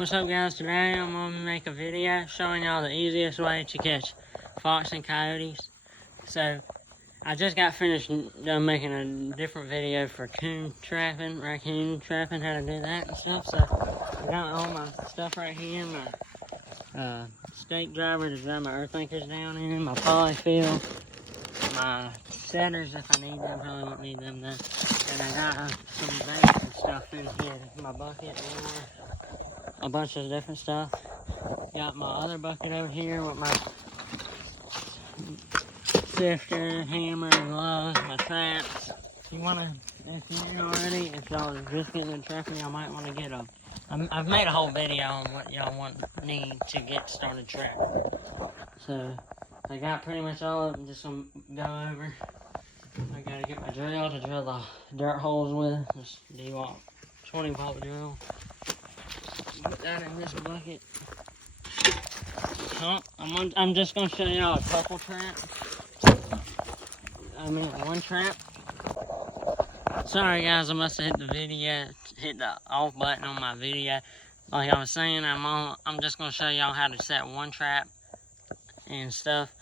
What's up, guys? Today I'm going to make a video showing y'all the easiest way to catch fox and coyotes. So I just got finished done making a different video for coon trapping, raccoon trapping, how to do that and stuff. So I got all my stuff right here, my stake driver to drive my earth anchors down in, my polyfill, my setters if I need them, probably won't need them then. And I got some baits and stuff in here, my bucket, a bunch of different stuff. Got my other bucket over here with my sifter, hammer, gloves, my traps. If you wanna, if you didn't already, if y'all are just getting into trapping, y'all might want to get them. I've made a whole video on what y'all need to get started trapping. So I got pretty much all of them. Just gonna go over. I gotta get my drill to drill the dirt holes with. This D-Walk 20-volt drill. Put that in this bucket. I'm just gonna show y'all a couple traps. I mean, one trap. Sorry guys, I must have hit the off button on my video. Like I was saying, I'm just gonna show y'all how to set one trap and stuff.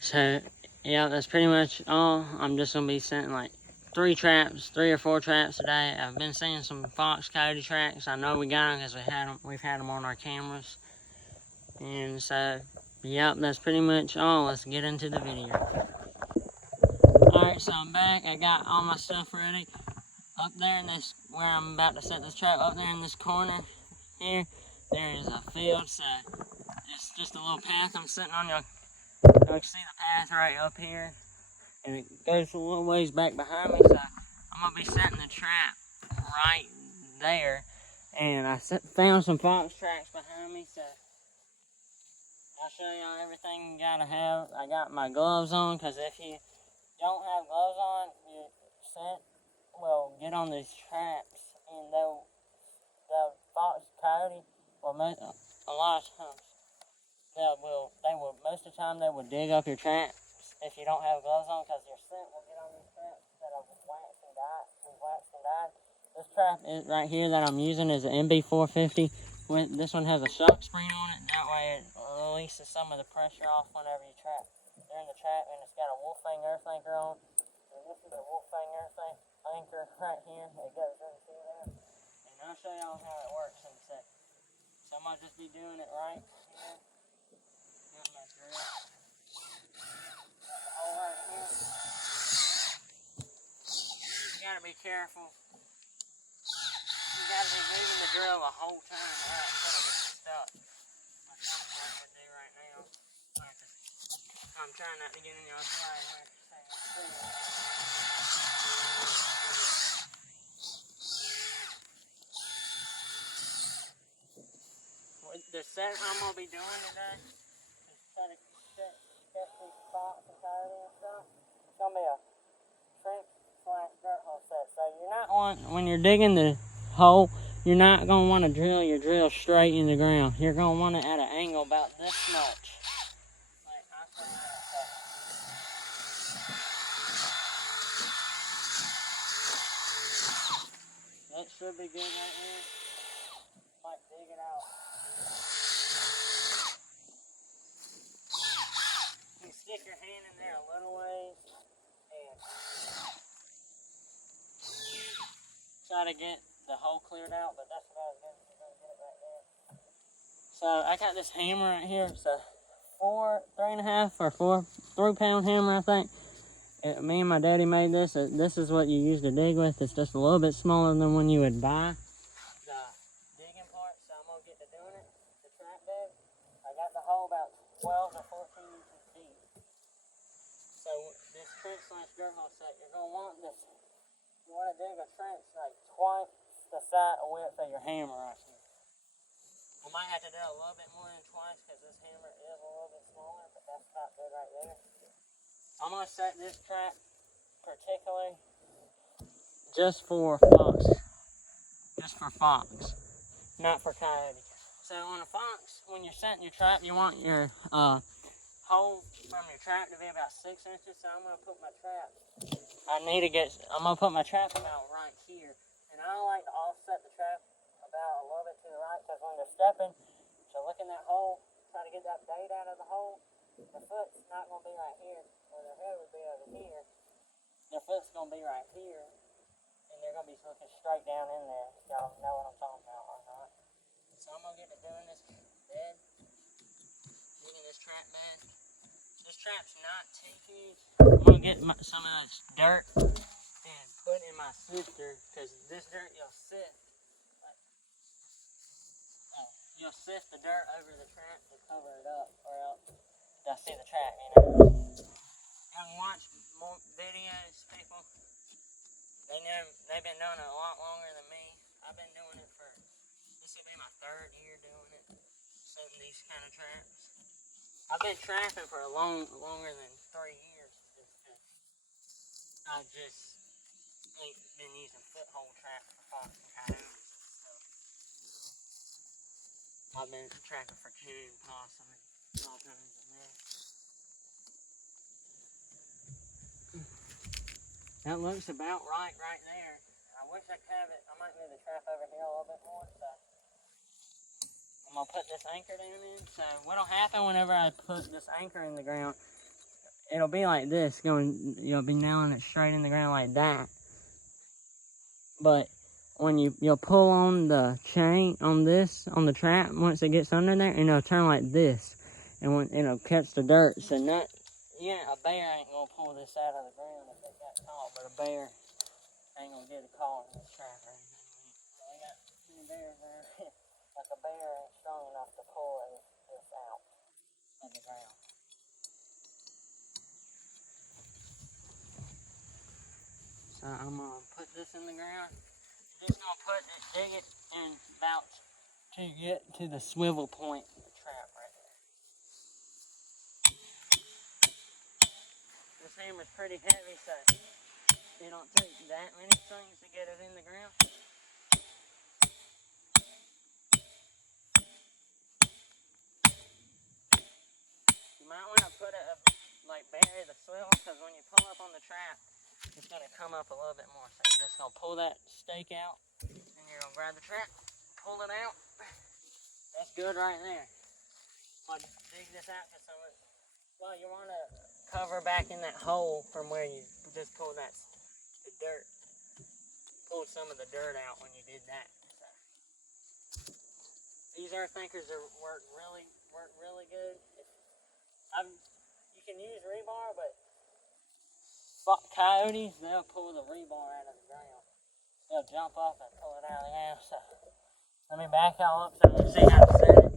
So yeah, that's pretty much all. I'm just gonna be setting like 3 or 4 traps today. I've been seeing some fox coyote tracks. I know we got them because we've had them on our cameras. And so, yep, that's pretty much all. Let's get into the video. Alright, so I'm back. I got all my stuff ready. Up there in this, where I'm about to set this trap, up there in this corner here, there is a field. So it's just a little path I'm sitting on. You can see the path right up here. And it goes a little ways back behind me. So I'm going to be setting the trap right there. And I found some fox tracks behind me. So I'll show y'all everything you gotta have. I got my gloves on, because if you don't have gloves on, your scent will get on these traps, and the fox coyote will a lot of times most of the time they will dig up your traps if you don't have gloves on, because your scent will get on these traps that are waxed and dyed. This trap right here that I'm using is an MB450. This one has a shock spring on it. That way it releases some of the pressure off whenever you trap. They're in the trap, and it's got a wolfang earth anchor on. And this is a wolfang earth anchor right here. It goes into there. And I'll show y'all how it works in a sec. So I might just be doing it right here. Got my drill. Got the hole right here. You gotta be careful. You gotta be moving the drill the whole time, or else it'll get stuck. Like I would do right now. I'm trying not to get in y'all's way. The set I'm gonna be doing today is try to catch these fox and coyote and stuff. It's gonna be a trench/dirt hole set. So you're not when you're digging the hole, you're not gonna want to drill your drill straight in the ground. You're gonna want it at an angle about this much. Like I put it at that. That should be good right here. Might dig it out. You can stick your hand in there a little ways and try to get the hole cleared out, but that's about as good as you're going to get it right there. So I got this hammer right here. It's a 3.5 or 3-pound hammer, I think. Me and my daddy made this. This is what you use to dig with. It's just a little bit smaller than when you would buy the digging part. So I'm going to get to doing it. The trap dig. I got the hole about 12 or 14 inches deep. So this trench/dirt hole set, you're going to want this. You want to dig a trench like twice the size of width of your hammer right here. I might have to do a little bit more than twice because this hammer is a little bit smaller, but that's about good right there. I'm going to set this trap particularly just for fox. Just for fox, not for coyote. So on a fox, when you're setting your trap, you want your hole from your trap to be about 6 inches. So I'm going to put my trap. I'm going to put my trap about right here. And I like to offset the trap about a little bit to the right, because when they're stepping, so look in that hole, try to get that bait out of the hole. Their foot's not going to be right here, or their head would be over here. Their foot's going to be right here, and they're going to be looking straight down in there. Y'all know what I'm talking about or not. So I'm going to get to doing this bed, digging this trap bed. This trap's not too huge. I'm going to get some of this dirt and put in my sifter, because this dirt you'll sift. You'll sift the dirt over the trap to cover it up, or else they'll see the trap, you know. You can watch more videos, people. They've been doing it a lot longer than me. I've been doing it for, this will be my 3rd year doing it, setting these kind of traps. I've been trapping for longer than 3 years. I just ain't been using foothold traps for fox and coyotes. I've been trapping for coon, possum, and all kinds of mess. That looks about right there. I wish I could have it. I might move the trap over here a little bit more. So I'm going to put this anchor down in. So what'll happen whenever I put this anchor in the ground, it'll be like this. You'll be nailing it straight in the ground like that. But when you'll pull on the chain on the trap, once it gets under there, and it'll turn like this. And when it'll catch the dirt. So a bear ain't gonna pull this out of the ground if it got caught, but a bear ain't gonna get a call in this trap or anything. So I got two bears around here. Like a bear ain't strong enough to pull this out of the ground. So I'm gonna put this in the ground. I'm just gonna dig it in about to get to the swivel point of the trap right there. This hammer's pretty heavy, so it don't take that many swings to get it in the ground. You might want to put it bury the swivel, because when you pull up on the trap, it's going to come up a little bit more. So you're just going to pull that stake out, and you're going to grab the trap, pull it out. That's good right there. I'll dig this out to some of it. Well, you want to cover back in that hole from where you just pulled the dirt. Pulled some of the dirt out when you did that. So. These earth anchors work really good. You can use rebar, but coyotes, they'll pull the rebar out of the ground. They'll jump up and pull it out of the ground. So let me back y'all up so you can see how to set it.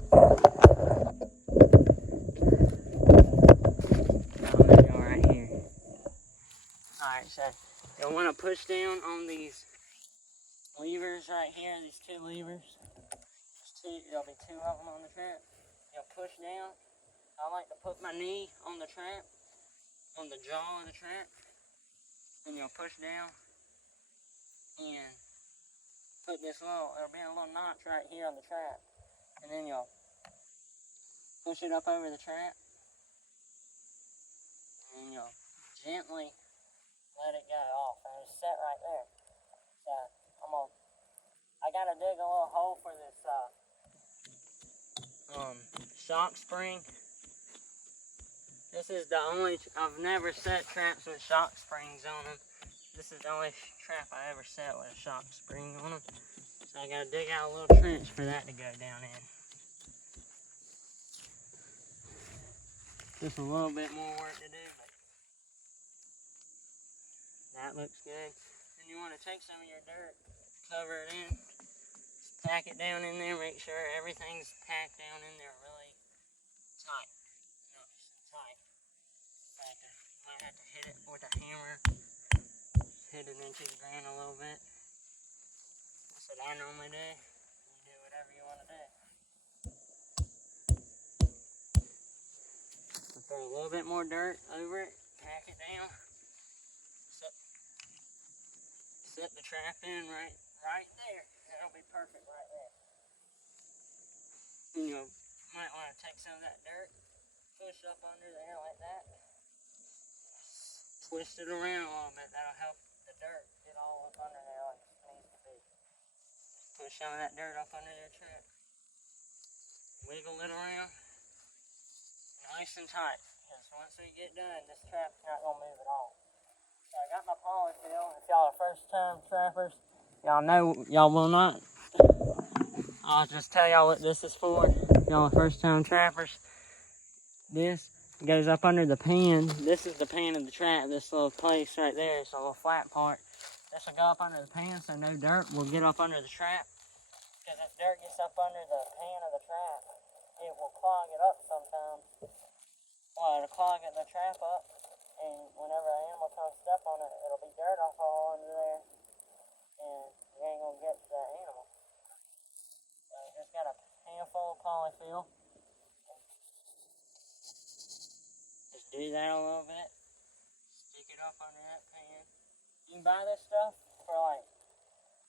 I'll move y'all right here. Alright, so you'll want to push down on these levers right here, these 2 levers. There'll be 2 of them on the trap. You'll push down. I like to put my knee on the trap, on the jaw of the trap, and you'll push down and put there'll be a little notch right here on the trap, and then you'll push it up over the trap, and you'll gently let it go off, and it's set right there. So I gotta dig a little hole for this shock spring. This is the only, I've never set traps with shock springs on them. This is the only trap I ever set with a shock spring on them. So I gotta dig out a little trench for that to go down in. Just a little bit more work to do, but that looks good. And you want to take some of your dirt, cover it in, pack it down in there, make sure everything's packed down in there really tight. Nice and tight. You might have to hit it with a hammer, hit it into the ground a little bit. That's what I normally do. You do whatever you want to do. I'll throw a little bit more dirt over it, pack it down, set the trap in right there. That'll be perfect right there. And you might want to take some of that dirt, push up under there like that, twist it around a little bit. That'll help the dirt get all up under there like it needs to be. Put some of that dirt up under your trap. Wiggle it around. Nice and tight. Because once we get done, this trap's not going to move at all. So I got my polyfill. If y'all are first time trappers, y'all know y'all will not. I'll just tell y'all what this is for. Y'all are first time trappers. This goes up under the pan. This is the pan of the trap. This little place right there. It's a little flat part. This will go up under the pan so no dirt will get up under the trap. Because if dirt gets up under the pan of the trap, it will clog it up sometimes. Well, it'll clog the trap up, and whenever an animal comes step on it, it'll be dirt all under there, and you ain't gonna get to that animal. So you just got a handful of polyfill. Just do that a little bit. Stick it up under that pan. You can buy this stuff for like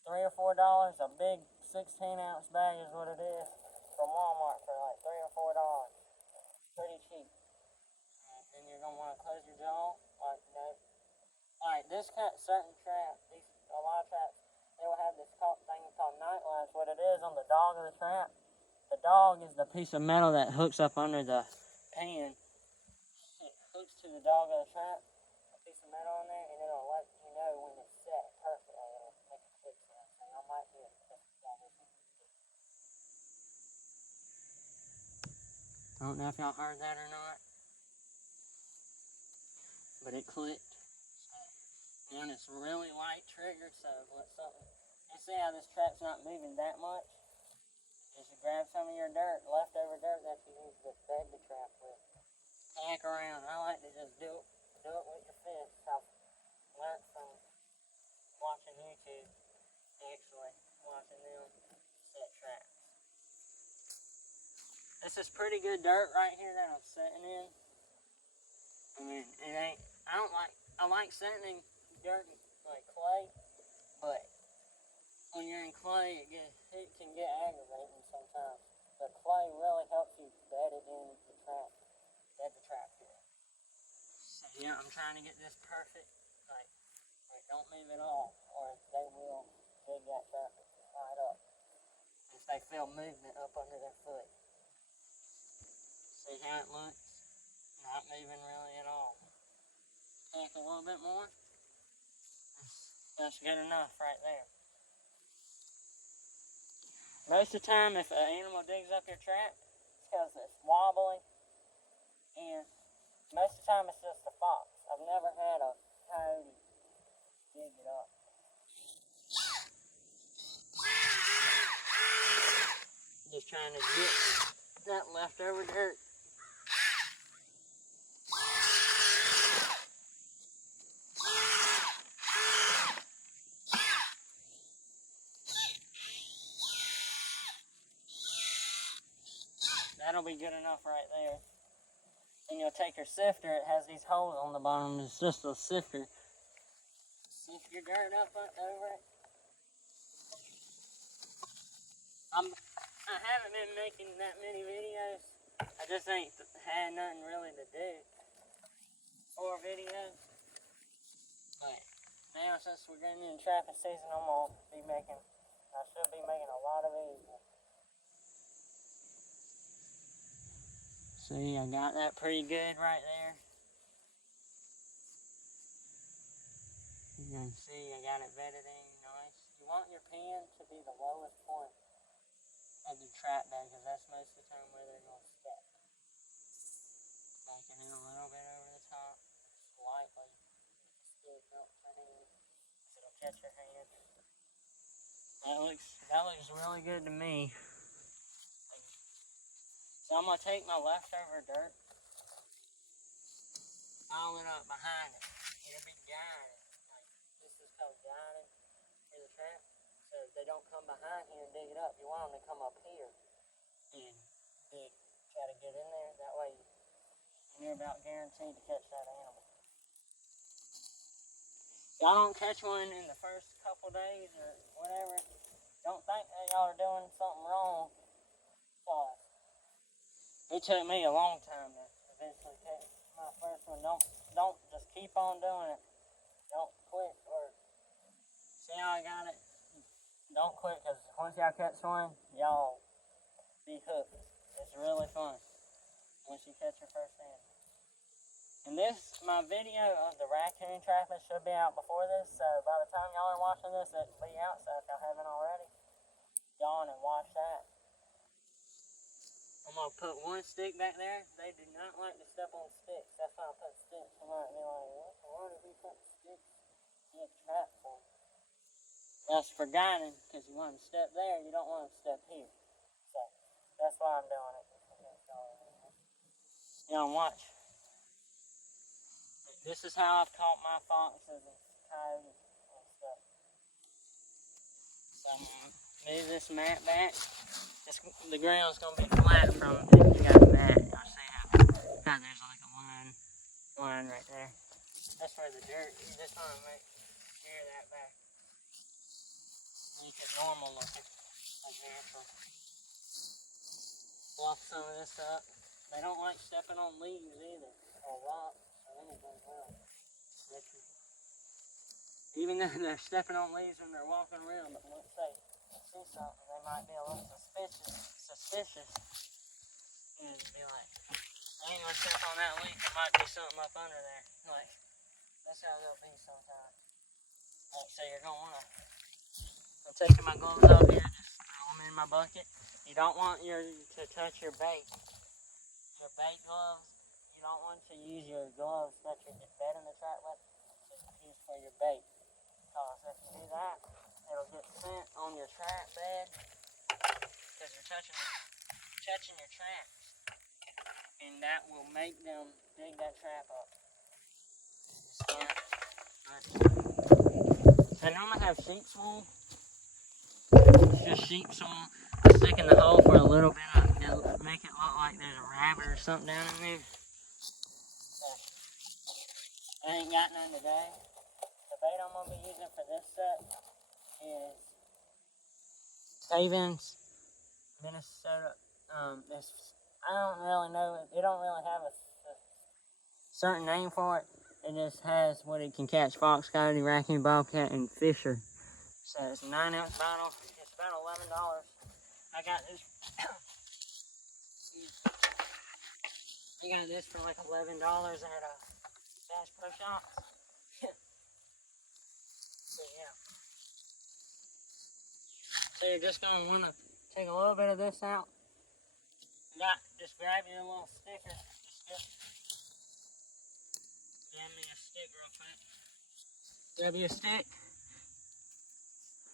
$3 or $4. A big 16-ounce bag is what it is from Walmart for like $3 or $4. Pretty cheap. Then you're gonna want to close your jaw, like that. Alright, this certain trap, a lot of traps, they will have this thing called night lights. What it is on the dog of the trap, the dog is the piece of metal that hooks up under the pan. It hooks to the dog of the trap, a piece of metal on there, and it'll let you know when it's set perfectly. It'll make a click sound. So y'all might hear it. I don't know if y'all heard that or not, but it clicked. And it's really light trigger, so let something. You see how this trap's not moving that much? Just grab some of your dirt, leftover dirt that you use to bed the trap with. Tack around. I like to just do it with your fists. I've learned from watching YouTube, actually, watching them set traps. This is pretty good dirt right here that I'm setting in. I mean, it ain't, I like setting in dirt like clay, but when you're in clay, it can get aggravating sometimes. The clay really helps you bed it in the trap, bed the trap here. So yeah, I'm trying to get this perfect, like don't move at all, or they will dig that trap right up if they feel movement up under their foot. See how it looks? Not moving really at all. Tack a little bit more. That's good enough right there. Most of the time, if an animal digs up your trap, it's because it's wobbly, and most of the time it's just a fox. I've never had a coyote dig it up. Just trying to get that leftover dirt. That'll be good enough right there. And you'll take your sifter. It has these holes on the bottom. It's just a sifter. Sift your dirt up over it. I haven't been making that many videos. I just ain't had nothing really to do for videos. But now since we're getting into trapping season, I should be making a lot of these. See, I got that pretty good right there. You can see I got it bedded in nice. You want your pan to be the lowest point of the trap bed, because that's most of the time where they're going to step. Back it in a little bit over the top, slightly. Still melt your hand, so it'll catch your hand. That looks really good to me. So I'm going to take my leftover dirt, pile it up behind it. It'll be guided. Like, this is called guided for the trap. So if they don't come behind here and dig it up, you want them to come up here and try to get in there. That way you're about guaranteed to catch that animal. Y'all don't catch one in the first couple days or whatever, don't think that y'all are doing something wrong. It took me a long time to eventually catch my first one. Don't just keep on doing it. Don't quit. Or see how I got it? don't quit, because once y'all catch one, y'all be hooked. It's really fun once you catch your first animal. And my video of the raccoon trapping should be out before this, so by the time y'all are watching this, it'll be out, so if y'all haven't already, go on and watch that. I'm going to put one stick back there. They do not like to step on sticks. That's why I put sticks. You might be like, what the world is he putting sticks in a trap for? That's for guiding, because you want them to step there, you don't want them to step here. So that's why I'm doing it. You know, watch. This is how I've caught my foxes and coyotes and stuff. So I'm going to move this mat back. The ground's going to be flat from if you got a mat. You'll see how there's like a line right there. That's where the dirt, you just want to make sure that back. Make it normal looking, like natural. Fluff some of this up. They don't like stepping on leaves either, or rocks, or anything else. Even though they're stepping on leaves when they're walking around, but once they see something, they might be a little suspicious, and be like, I ain't gonna step on that leaf, there might be something up under there. Like, that's how they'll be sometimes. Like, so you're gonna wanna, I'm taking my gloves off here, just throw them in my bucket. You don't want to touch your bait. Your bait gloves, you don't want to use your gloves that you get bed in the trap with, it's used for your bait. Because if you do that, it'll get scent on your trap bed, because you're touching your traps, and that will make them dig that trap up. I normally have sheep's wool. It's just sheep's wool. I stick in the hole for a little bit, it'll make it look like there's a rabbit or something down in there. I ain't got none today. The bait I'm going to be using for this set is Coyotes, Minnesota. I don't really know. It don't really have a certain name for it. It just has what it can catch: fox, coyote, raccoon, bobcat, and fisher. So it's a 9-ounce bottle. It's about $11. I got this. I got this for like $11 at Bass Pro Shops. So yeah. So you're just gonna want to take a little bit of this out. Just grab your little sticker. Grab me a stick real quick. Grab you a stick.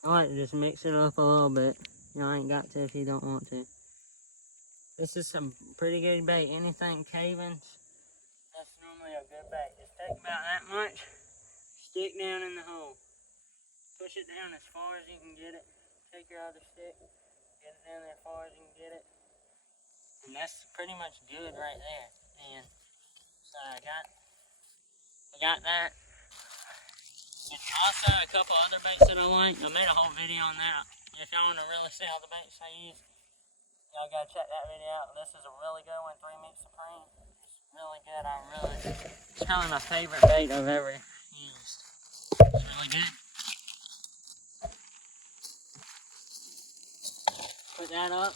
I like to just mix it up a little bit. You ain't got to if you don't want to. This is some pretty good bait. Anything cavings, that's normally a good bait. Just take about that much, stick down in the hole. Push it down as far as you can get it. Take your other stick, get it down there as far as you can get it. And that's pretty much good right there. And so I got that. And also a couple other baits that I like. I made a whole video on that. If y'all want to really see all the baits I use, y'all gotta check that video out. This is a really good one, 3 Meat Supreme. It's really good. It's probably my favorite bait I've ever used. It's really good. Put that up.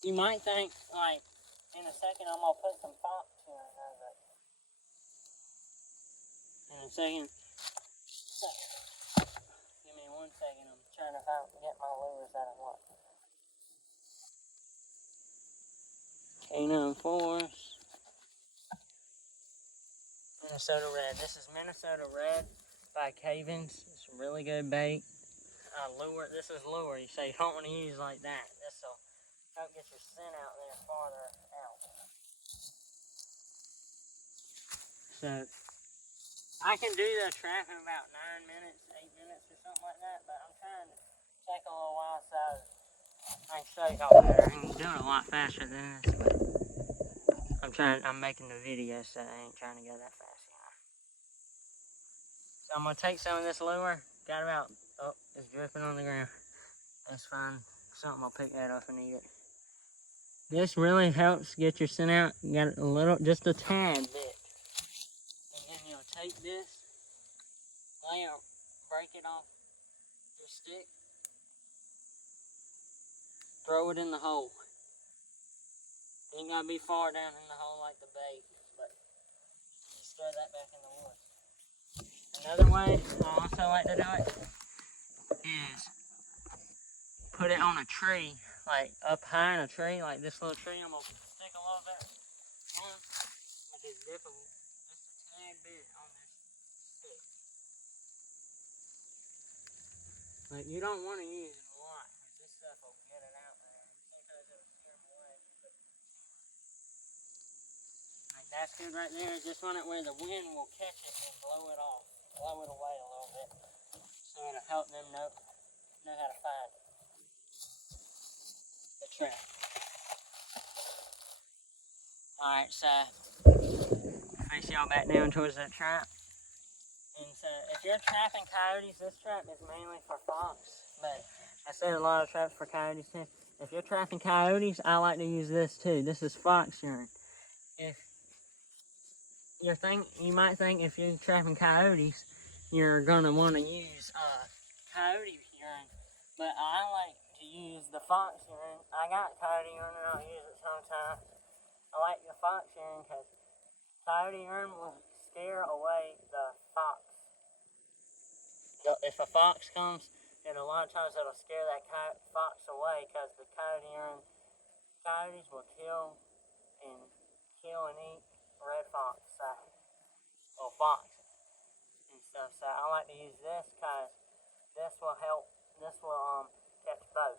You might think, like, in a second I'm gonna put some fox in there, but in a second. Give me 1 second. I'm trying to get my lures out of what. Canine Force. Minnesota Red. This is Minnesota Red by Cavens. It's a really good bait. Lure. This is lure. You say you don't want to use like that. This'll help get your scent out there farther out. So I can do the trap in about 9 minutes, 8 minutes, or something like that. But I'm trying to take a little while so I can show y'all better. I can do it a lot faster than this, but I'm making the video, so I ain't trying to go that fast, you know. So I'm gonna take some of this lure. Got about, oh, it's dripping on the ground. That's fine. Something will pick that up and eat it. This really helps get your scent out. You got a little, just a tad bit. And then you'll take this break it off your stick, throw it in the hole. Ain't gotta be far down in the hole like the bait, but just throw that back in the wood. Another way I also like to do it is put it on a tree, like up high in a tree, like this little tree. I'm gonna stick a little bit on, I just dip just a tad bit on this stick. Like you don't want to use it a lot, because this stuff will get it out there. Sometimes it'll steer them away. Like that's good right there. Just want it where the wind will catch it and blow it off, blow it away a little bit, so it'll help them know how to find the trap. Alright, so face y'all back down towards that trap. And so if you're trapping coyotes, this trap is mainly for fox. But I said a lot of traps for coyotes too. If you're trapping coyotes, I like to use this too. This is fox urine. If you might think if you're trapping coyotes, you're gonna want to use coyote urine. But I like to use the fox urine. I got coyote urine and I'll use it sometimes. I like the fox urine because coyote urine will scare away the fox. If a fox comes, and a lot of times it'll scare that fox away because the coyotes will kill and eat red fox, or foxes and stuff. So I like to use this because this will catch both.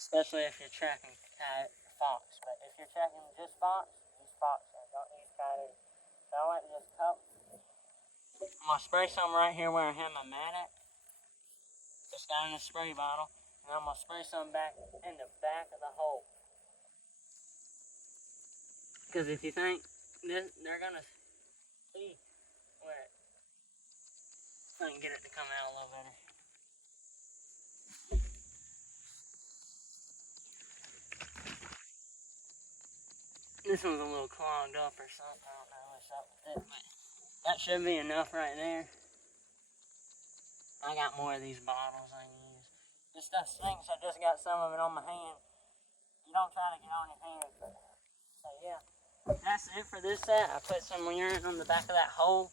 Especially if you're trapping fox. But if you're trapping just fox, use fox and don't use coyote. So I like to just cup. I'm going to spray some right here where I have my mat at. Just got in a spray bottle. And I'm going to spray some back in the back of the hole. Because if you think they're going to see where I can get it to come out a little better. This one's a little clogged up or something. I don't know what's up with it, but that should be enough right there. I got more of these bottles I can use. This stuff stinks. I just got some of it on my hand. You don't try to get on your hands, but so yeah. That's it for this set. I put some urine on the back of that hole.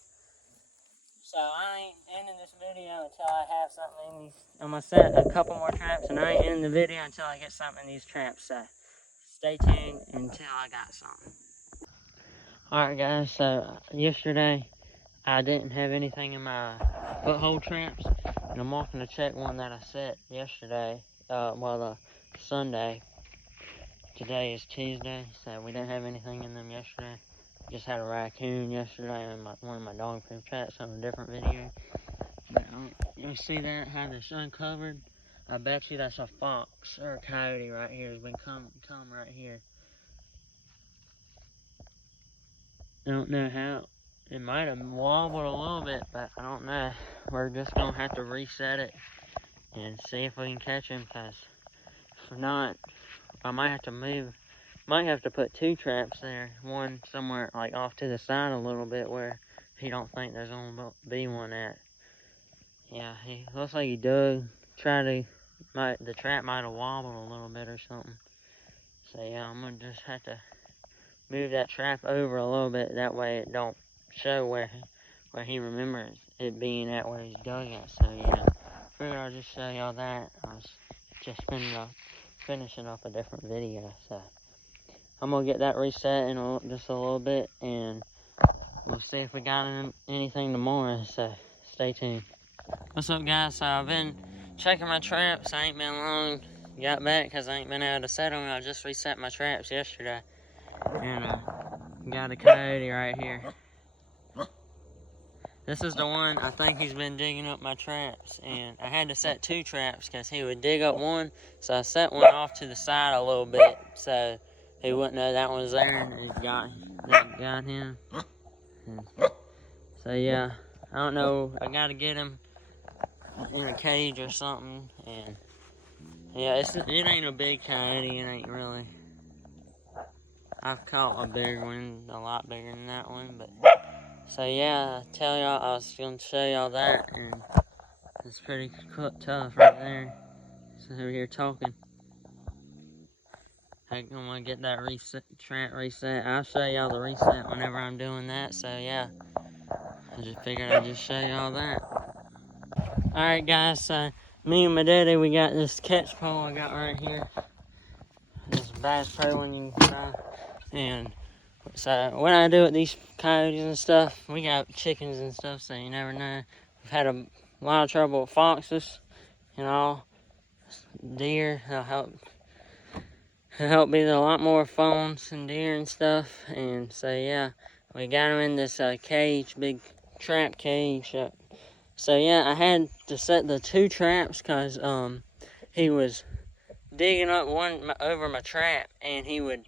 So I ain't ending this video until I have something in these. I'm gonna set a couple more traps, and I ain't ending the video until I get something in these traps. So stay tuned until I got something. Alright guys, so yesterday I didn't have anything in my foothold traps, and I'm walking to check one that I set yesterday, Sunday. Today is Tuesday, so we didn't have anything in them yesterday. Just had a raccoon yesterday in one of my dog poop traps on a different video. But you see that, how this uncovered? I bet you that's a fox or a coyote right here. Has been come right here. I don't know how. It might have wobbled a little bit, but I don't know. We're just gonna have to reset it and see if we can catch him, because if not, I might have to move. Might have to put two traps there. One somewhere like off to the side a little bit where he don't think there's gonna be one at. Yeah, he looks like he dug. The trap might have wobbled a little bit or something. So yeah, I'm gonna just have to move that trap over a little bit. That way it don't show where he remembers it being at where he's dug at. So yeah, figured I'll just show y'all that. I was just finishing up a different video, so I'm gonna get that reset in just a little bit, and we'll see if we got anything tomorrow. So stay tuned. What's up, guys? So I've been checking my traps. I ain't been long. Got back because I ain't been able to set them. I just reset my traps yesterday, and got a coyote right here. This is the one. I think he's been digging up my traps, and I had to set two traps because he would dig up one, so I set one off to the side a little bit so he wouldn't know that one was there, and it got him. And so yeah, I don't know, I gotta get him in a cage or something. And yeah, it ain't a big coyote. It ain't really. I've caught a bigger one, a lot bigger than that one, but So yeah, I tell y'all, I was gonna show y'all that, and it's pretty tough right there. So over here talking. I'm gonna get that trap reset. I'll show y'all the reset whenever I'm doing that. So yeah, I just figured I'd just show y'all that. Alright guys, so me and my daddy, we got this catch pole I got right here. This Bass Pro one you can buy. And so what I do with these coyotes and stuff, we got chickens and stuff, so you never know. We've had a lot of trouble with foxes and all. Deer, it'll help be a lot more fawns and deer and stuff. And so yeah, we got them in this cage, big trap cage. So yeah, I had to set the 2 traps because he was digging up one over my trap, and he would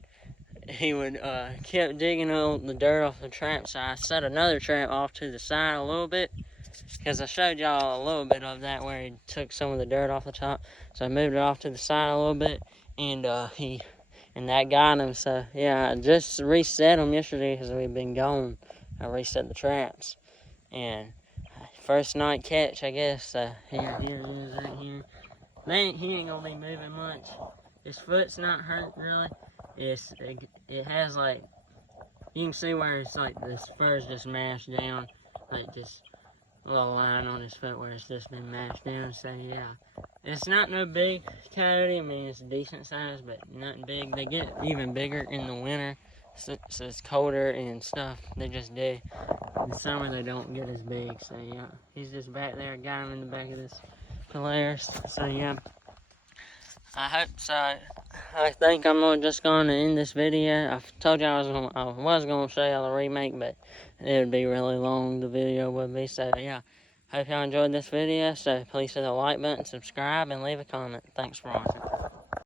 kept digging all the dirt off the trap. So I set another trap off to the side a little bit, because I showed y'all a little bit of that where he took some of the dirt off the top. So I moved it off to the side a little bit, and that got him. So yeah, I just reset them yesterday because we've been gone. I reset the traps, and first night catch, I guess. Here it is right here. He ain't gonna be moving much. His foot's not hurt really. It has like, you can see where it's like this fur's just mashed down, like just a little line on his foot where it's just been mashed down. So yeah, it's not no big coyote. I mean, it's a decent size, but nothing big. They get even bigger in the winter, so it's colder and stuff. They just do. In the summer they don't get as big. So yeah, he's just back there. Got him in the back of this Polaris. So yeah, I hope so. I think I'm just going to end this video. I told you I was going to show y'all the remake, but it would be really long, the video would be. So yeah, hope y'all enjoyed this video. So please hit the like button, subscribe, and leave a comment. Thanks for watching.